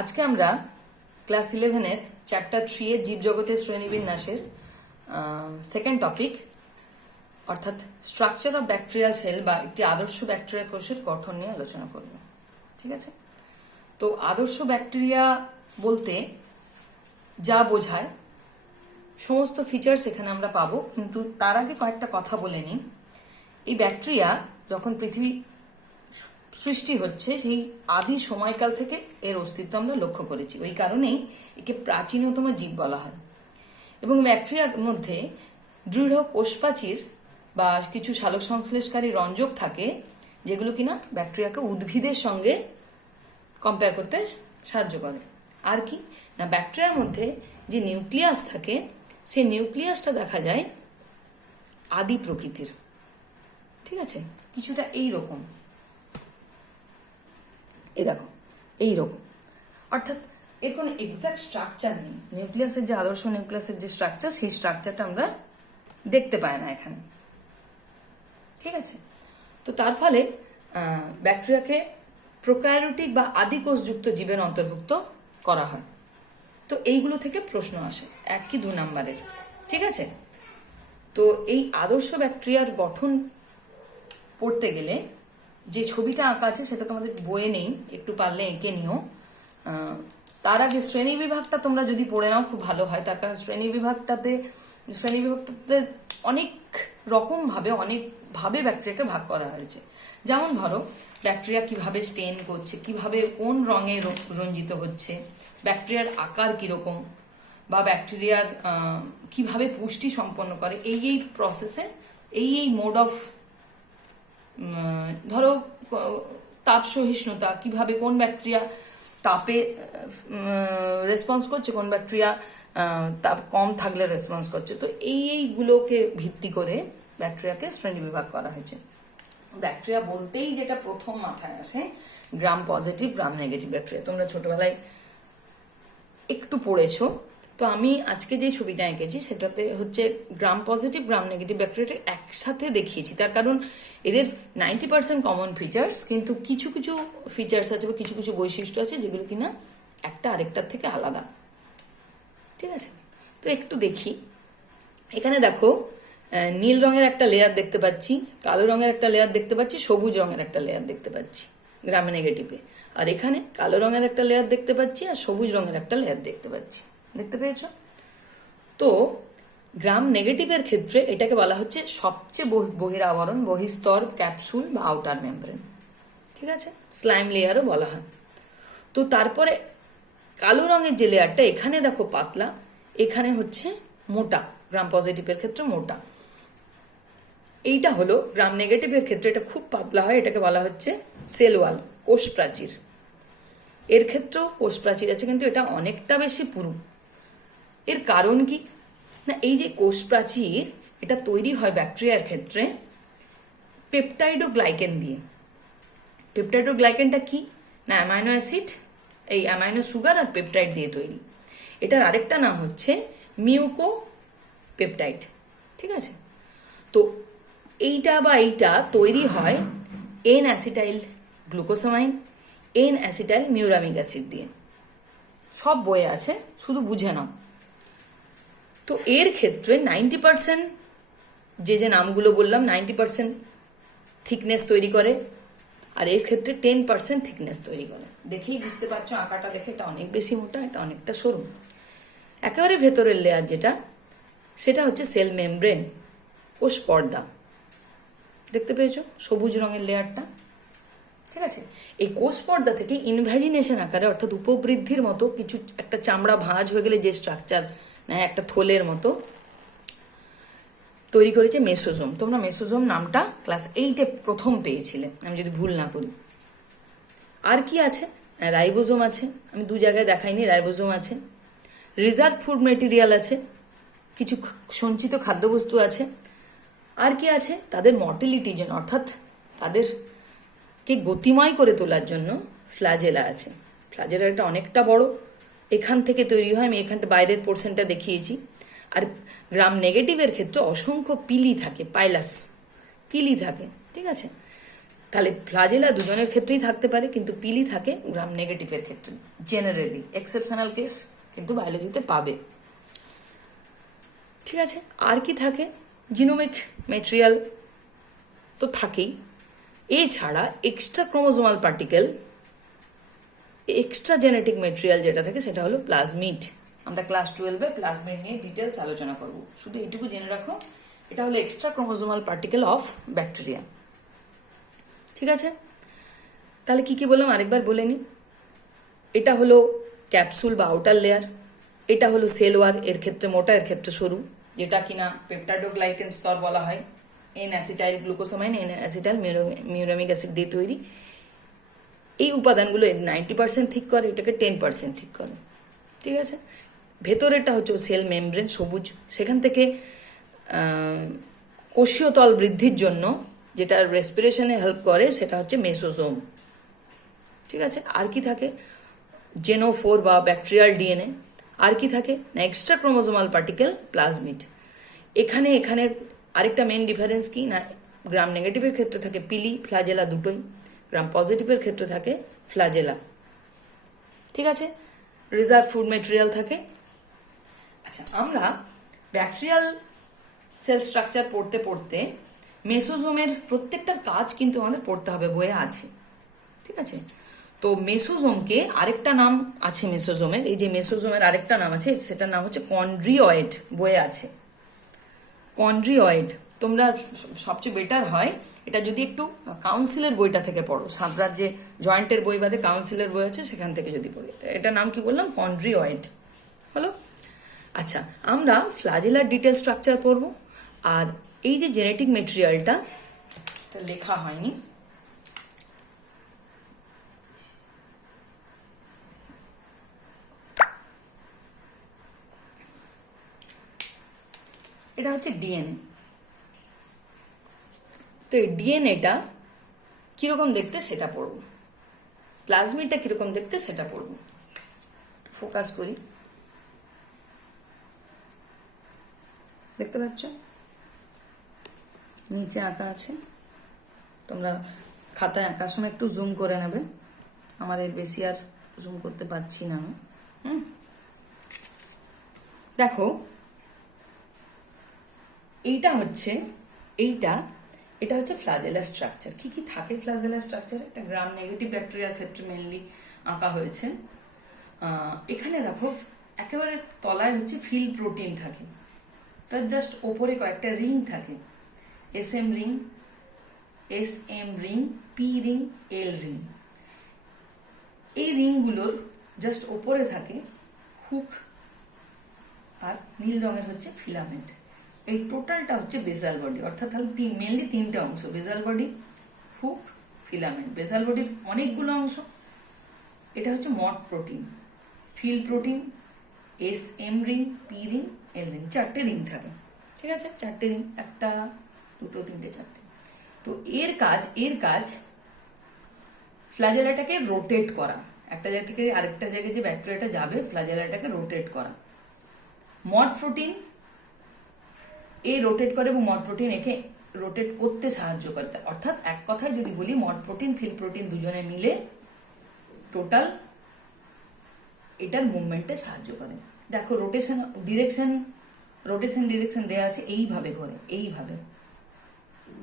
আজকে আমরা class 11-এর chapter 3 এর জীবজগতের শ্রেণীবিন্যাসের সেকেন্ড টপিক অর্থাৎ স্ট্রাকচার অফ ব্যাকটেরিয়াল সেল বা একটি আদর্শ ব্যাকটেরিয়া কোষের গঠন নিয়ে আলোচনা করব। ঠিক আছে, তো আদর্শ ব্যাকটেরিয়া বলতে যা বোঝায় সমস্ত ফিচার্স এখানে আমরা পাবো, কিন্তু তার আগে কয়েকটা কথা বলে নিই। এই ব্যাকটেরিয়া যখন পৃথিবী সৃষ্টি হচ্ছে সেই আদি সময়কাল থেকে এর অস্তিত্ব আমরা লক্ষ্য করেছি, ওই কারণেই একে প্রাচীনতম জীব বলা হয়। এবং ব্যাকটেরিয়ার মধ্যে দৃঢ় কোষপ্রাচীর বা কিছু সালোক সংশ্লেষকারী রঞ্জক থাকে, যেগুলো কিনা ব্যাকটেরিয়াকে উদ্ভিদের সঙ্গে কম্পেয়ার করতে সাহায্য করে। আর কি না, ব্যাকটেরিয়ার মধ্যে যে নিউক্লিয়াস থাকে সেই নিউক্লিয়াসটা দেখা যায় আদি প্রকৃতির। ঠিক আছে, কিছুটা এইরকম, এই দেখো এইরকম, অর্থাৎ এর কোনো এক্সাক্ট স্ট্রাকচার নেই। নিউক্লিয়াসের যে আদর্শ নিউক্লিয়াসের যে স্ট্রাকচার, সেই স্ট্রাকচারটা আমরা দেখতে পাই না এখানে। ঠিক আছে, তো তার ফলে ব্যাকটেরিয়াকে প্রোক্যারিওটিক বা আদিকোষযুক্ত জীবের অন্তর্ভুক্ত করা হয়। তো এইগুলো থেকে প্রশ্ন আসে 1 কি 2 নাম্বারের। ঠিক আছে, তো এই আদর্শ ব্যাকটেরিয়ার গঠন পড়তে গেলে যে ছবিটা আঁকা আছে সেটা তোমাদের বইয়ে নেই, একটু পারলে এঁকে নিও। তার আগে শ্রেণী বিভাগটা তোমরা যদি পড়ে নাও খুব ভালো হয়, তার কারণ শ্রেণী বিভাগটাতে অনেক রকম ভাবে অনেকভাবে ব্যাকটেরিয়াকে ভাগ করা হয়েছে। যেমন ধরো ব্যাকটেরিয়া কিভাবে স্টেন করছে, কিভাবে কোন রঙে রঞ্জিত হচ্ছে, ব্যাকটেরিয়ার আকার কিরকম, বা ব্যাকটেরিয়ার কিভাবে পুষ্টি সম্পন্ন করে, এই প্রসেসে এই মোড অফ, ধরো তাপ সহিষ্ণুতা, কিভাবে কোন ব্যাকটেরিয়া তাপে রেসপন্স করছে, কোন ব্যাকটেরিয়া তাপ কম থাকলে রেসপন্স করছে। তো এইগুলোকে ভিত্তি করে ব্যাকটেরিয়াকে শ্রেণীবিভাগ করা হয়েছে। ব্যাকটেরিয়া বলতেই যেটা প্রথম মাথায় আসে gram positive gram negative bacteria, তোমরা ছোটবেলায় একটু পড়েছো। তো আমি আজকে যে ছবিটা এঁকেছি সেটাতে হচ্ছে গ্রাম পজিটিভ গ্রাম নেগেটিভ ব্যাকটেরিয়াটা একসাথে দেখিয়েছি। তার কারণ এদের 90% কমন ফিচার্স, কিন্তু কিছু কিছু ফিচার্স আছে বা কিছু কিছু বৈশিষ্ট্য আছে যেগুলো কিনা একটা আরেকটার থেকে আলাদা। ঠিক আছে, তো একটু দেখি। এখানে দেখো নীল রঙের একটা লেয়ার দেখতে পাচ্ছি, কালো রঙের একটা লেয়ার দেখতে পাচ্ছি, সবুজ রঙের একটা লেয়ার দেখতে পাচ্ছি গ্রাম নেগেটিভে। আর এখানে কালো রঙের একটা লেয়ার দেখতে পাচ্ছি আর সবুজ রঙের একটা লেয়ার দেখতে পাচ্ছি। দেখতে পেয়েছো? তো গ্রাম নেগেটিভের ক্ষেত্রে এটাকে বলা হচ্ছে সবচেয়ে বহিরাবরণ, বহিস্তর, ক্যাপসুল বা আউটার মেমব্রেন। ঠিক আছে, স্লাইম লেয়ারও বলা হয়। তো তারপরে কালো রঙের যে লেয়ারটা, এখানে দেখো পাতলা, এখানে হচ্ছে মোটা। গ্রাম পজিটিভের ক্ষেত্রে মোটা। এইটা হলো গ্রাম নেগেটিভের ক্ষেত্রে এটা খুব পাতলা হয়, এটাকে বলা হচ্ছে সেল ওয়াল, কোষ প্রাচীর। এর ক্ষেত্রেও কোষ প্রাচীর আছে, কিন্তু এটা অনেকটা বেশি পুরু। এর কারণ কি না, এই যে কোষ প্রাচীর এটা তৈরি হয় ব্যাকটেরিয়ার ক্ষেত্রে পেপটাইডোগ্লাইকেন দিয়ে। পেপটাইডোগ্লাইকেনটা কি না, অ্যামাইনো অ্যাসিড, এই অ্যামাইনো সুগার আর পেপটাইড দিয়ে তৈরি। এটার আরেকটা নাম হচ্ছে মিউকো পেপটাইড। ঠিক আছে, তো এইটা তৈরি হয় N acetyl glucosamine, N acetyl muramic acid দিয়ে। সব বইয়ে আছে, শুধু বুঝে নাও। তো এর ক্ষেত্রে 90% যে নামগুলো বললাম 90% থিকনেস তৈরি করে, আর এর ক্ষেত্রে 10% থিকনেস তৈরি করে। দেখেই বুঝতে পারছো, আঁকাটা দেখে এটা অনেক বেশি মোটা, এটা অনেকটা সরু। একেবারে ভেতরের লেয়ার যেটা, সেটা হচ্ছে সেল মেমব্রেন, কোষ পর্দা। দেখতে পেয়েছো সবুজ রঙের লেয়ারটা? ঠিক আছে, এই কোষ পর্দা থেকে ইনভ্যাজিনেশন আকারে, অর্থাৎ উপবৃদ্ধির মতো কিছু, একটা চামড়া ভাঁজ হয়ে গেলে যে স্ট্রাকচার নেয় একটা থলের মতো, তৈরি করেছে মেসোজোম। তোমরা মেসোজোম নামটা ক্লাস 8-এ প্রথম পেয়েছিলে, আমি যদি ভুল না করি। আর কি আছে? রাইবোজোম আছে, আমি 2 জায়গায় দেখাইনি। রাইবোজোম আছে, রিজার্ভ ফুড মেটেরিয়াল আছে, কিছু সঞ্চিত খাদ্যবস্তু আছে। আর কি আছে? তাদের মর্টিলিটির জন্য, অর্থাৎ তাদেরকে গতিময় করে তোলার জন্য ফ্ল্যাজেলা আছে। ফ্ল্যাজেলাটা অনেকটা বড়, এখান থেকে তৈরি হয়। আমি এখানটা বাইরের পোর্শনটা দেখিয়েছি। আর গ্রাম নেগেটিভের ক্ষেত্রে অসংখ্য পিলি থাকে, পাইলাস পিলি থাকে। ঠিক আছে, তাহলে ফ্ল্যাজেলা দুজনের ক্ষেত্রেই থাকতে পারে, কিন্তু পিলি থাকে গ্রাম নেগেটিভের ক্ষেত্রে জেনারেলি, এক্সেপশনাল কেস কিন্তু বায়োলজিতে পাবে। ঠিক আছে, আর কি থাকে? জিনোমিক মেটেরিয়াল তো থাকেই, এছাড়া extra chromosomal particle, extra genetic material যেটা থাকে সেটা হলো প্লাজমিড। আমরা ক্লাস 12-এ প্লাজমিড নিয়ে ডিটেলস আলোচনা করব, শুধু এইটুকু জেনে রাখো, এটা হলো extra chromosomal particle of bacteria. ঠিক আছে, তাহলে কি কি বললাম আরেকবার বলে নি। এটা হলো ক্যাপসুল বা আউটার লেয়ার, এটা হলো সেল ওয়াল, এর ক্ষেত্রে মোটা, এর ক্ষেত্রে সরু, যেটা কিনা পেপটাইডোগ্লাইকেন স্তর বলা হয়। N acetyl glucosamine, N acetyl muramic acid দিয়ে তৈরি। এই উপাদানগুলো 90% ঠিক করে, এটাকে 10% ঠিক করে। ঠিক আছে, ভেতরেরটা হচ্ছে সেল মেমব্রেন, সবুজ, সেখান থেকে কোষীয় তল বৃদ্ধির জন্য যেটা রেসপিরেশনে হেল্প করে সেটা হচ্ছে মেসোজোম। ঠিক আছে, আর কি থাকে? জেনোফোর বা ব্যাকটেরিয়াল ডিএনএ। আর কি থাকে না, এক্সট্রা ক্রোমোজোমাল পার্টিকেল, প্লাজমিড। এখানে আরেকটা মেন ডিফারেন্স কি না, গ্রাম নেগেটিভের ক্ষেত্রে থাকে পিলি, ফ্লাজেলা দুটোই, গ্রাম পজিটিভের ক্ষেত্রে থাকে ফ্লাজেলা। ঠিক আছে, রিজার্ভ ফুড মেটেরিয়াল থাকে। আচ্ছা, আমরা ব্যাকটেরিয়াল সেল স্ট্রাকচার পড়তে পড়তে মেসোজোমের প্রত্যেকটার কাজ কিন্তু আমাদের পড়তে হবে, বইয়ে আছে। ঠিক আছে, তো মেসোজোমকে আরেকটা নাম আছে মেসোজোমের, এই যে মেসোজোমের আরেকটা নাম আছে, সেটার নাম হচ্ছে কন্ড্রিয়েড, বইয়ে আছে কন্ড্রিয়েড। তোমরা সবচেয়ে বেটার হয় এটা যদি একটু কাউন্সিলের বইটা থেকে পড়ো, সাঁতরার যে জয়েন্টের বই বাদে কাউন্সিলের বই আছে সেখান থেকে যদি পড়ি। এটা নাম কি বললাম? কন্ড্রিয়েড হলো। আচ্ছা, আমরা ফ্লাজেলার ডিটেল স্ট্রাকচার পড়বো, আর এই যে জেনেটিক মেটেরিয়ালটা লেখা হয়নি, এটা হচ্ছে ডিএনএ। তো এই ডিএনএটা কিরকম দেখতে সেটা পড়বো, প্লাজমিডটা কিরকম দেখতে সেটা পড়বো। ফোকাস করি, দেখতে পাচ্ছ নিচে আঁকা আছে, তোমরা খাতায় আঁকার সময় একটু জুম করে নেবে, আমার এর বেশি আর জুম করতে পারছি না আমি। দেখো, এটা হচ্ছে ফ্লাজেলার স্ট্রাকচার। কি কি থাকে ফ্লাজেলার স্ট্রাকচারে? একটা গ্রাম নেগেটিভ ব্যাকটেরিয়ার ক্ষেত্রে মেনলি আঁকা হয়েছে। এখানে দেখো একেবারে তলায় হচ্ছে ফিল প্রোটিন থাকে, তার জাস্ট ওপরে কয়েকটা রিং থাকে, SM ring, P ring, L ring. এই রিংগুলোর জাস্ট ওপরে থাকে হুক, আর নীল রঙের হচ্ছে ফিলামেন্ট। এই টোটালটা হচ্ছে বেসাল বডি, অর্থাৎ মেনলি তিনটে অংশ, basal body, hook, filament. Basal বডির অনেকগুলো অংশ। এটা হচ্ছে মড প্রোটিন, ফিল protein, SM ring, P ring, L ring, চারটে রিং থাকে। ঠিক আছে, চারটে রিং, একটা, দুটো, তিনটে, চারটে। তো এর কাজ ফ্লাজেলাটাকে রোটেট করা, একটা জায়গা থেকে আরেকটা জায়গায় যে ব্যাকটেরিয়াটা যাবে ফ্লাজেলাটাকে রোটেট করা। মড প্রোটিন এ রোটেট করে এবং মড প্রোটিন একে রোটেট করতে সাহায্য করে। অর্থাৎ এক কথায় যদি বলি, মড প্রোটিন ফিল প্রোটিন দুজনে মিলে টোটাল এটার মুভমেন্টে সাহায্য করে। দেখো রোটেশন ডিরেকশন দেওয়া আছে, এইভাবে ঘোরে, এইভাবে,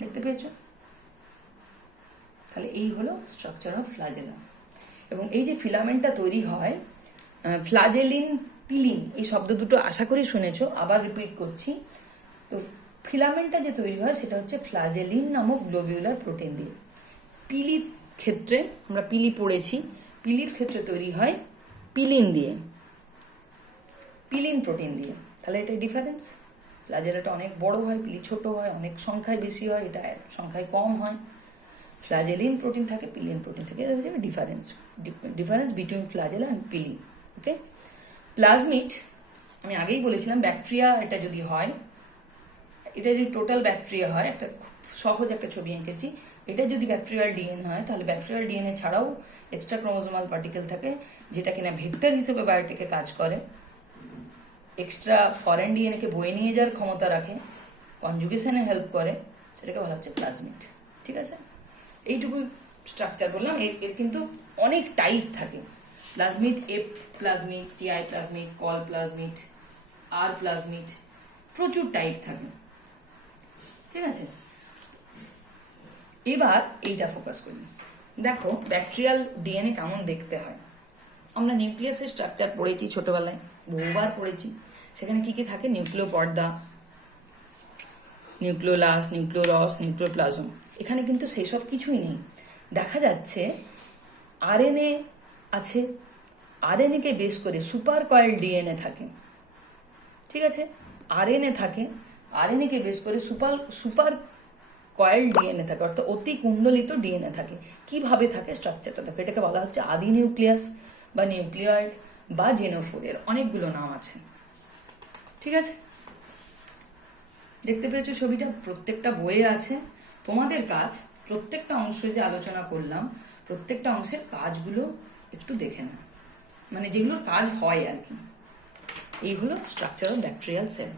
দেখতে পেয়েছো? তাহলে এই হলো স্ট্রাকচার অফ ফ্লাজেলা। এবং এই যে ফিলামেন্টটা তৈরি হয়, ফ্লাজেলিন, পিলিন, এই শব্দ দুটো আশা করি শুনেছো, আবার রিপিট করছি। তো ফিলামেন্টটা যে তৈরি হয় সেটা হচ্ছে ফ্লাজেলিন নামক গ্লোবিউলার প্রোটিন দিয়ে। পিলির ক্ষেত্রে, আমরা পিলি পড়েছি, পিলির ক্ষেত্রে তৈরি হয় পিলিন দিয়ে, পিলিন প্রোটিন দিয়ে। তাহলে এটা ডিফারেন্স, ফ্লাজেলাটা অনেক বড় হয়, পিলি ছোট হয়, অনেক সংখ্যায় বেশি হয়, এটা সংখ্যায় কম হয়। ফ্লাজেলিন প্রোটিন থাকে, পিলিন প্রোটিন থাকে, এটা হচ্ছে difference between flagella and pili. Okay, plasmid আমি আগেই বলেছিলাম, ব্যাকটেরিয়া এটা যদি হয়, এটা যদি টোটাল ব্যাকটেরিয়া হয়, একটা সহজ একটা ছবি এঁকেছি, এটা যদি ব্যাকটেরিয়াল ডিএনএ হয়, তাহলে ব্যাকটেরিয়াল ডিএনএ ছাড়াও এক্সট্রা ক্রোমোজোমাল পার্টিকেল থাকে, যেটা কিনা ভেক্টর হিসেবে বায়োটিকে কাজ করে, এক্সট্রা ফরেন ডিএনএ কে বয়ে নিয়ে যাওয়ার ক্ষমতা রাখে, কনজুগেশনে হেল্প করে, সেটাকে বলা হচ্ছে প্লাজমিড। ঠিক আছে, এইটুকু স্ট্রাকচার বললাম। এর কিন্তু অনেক টাইপ থাকে, plasmid, F plasmid, Ti plasmid, Col plasmid, R plasmid, প্রচুর টাইপ থাকে। ঠিক আছে, এবার এইটা ফোকাস করি। দেখো ব্যাকটেরিয়াল ডিএনএ কেমন দেখতে হয়। আমরা নিউক্লিয়াসের স্ট্রাকচার পড়েছি ছোটবেলায়, বহুবার পড়েছি। সেখানে কি কি থাকে? নিউক্লিয় পর্দা, নিউক্লিওলাস, নিউক্লিওরস, নিউক্লিওপ্লাজম। এখানে কিন্তু সেসব কিছুই নেই। দেখা যাচ্ছে আরএনএ আছে, আরএনএ কে বেস করে সুপার কয়েল ডিএনএ থাকে। ঠিক আছে, আরএনএ থাকে, আরএনএ কে বেস করে সুপার কয়েল ডিএনএ থাকে, অর্থাৎ অতি কুণ্ডলিত ডিএনএ থাকে। কিভাবে থাকে? স্ট্রাকচারটা দেখো। এটাকে বলা হচ্ছে আদি নিউক্লিয়াস বা নিউক্লিয়য়েড বা জেনোফোর, এর অনেকগুলো নাম আছে। ঠিক আছে, দেখতে পেয়েছো ছবিটা? প্রত্যেকটা বইয়ে আছে। তোমাদের কাজ প্রত্যেকটা অংশ যে আলোচনা করলাম, প্রত্যেকটা অংশের কাজগুলো একটু দেখে নাও, মানে যেগুলোর কাজ হয় আর কি। এই হলো স্ট্রাকচার অফ ব্যাকটেরিয়াল সেল।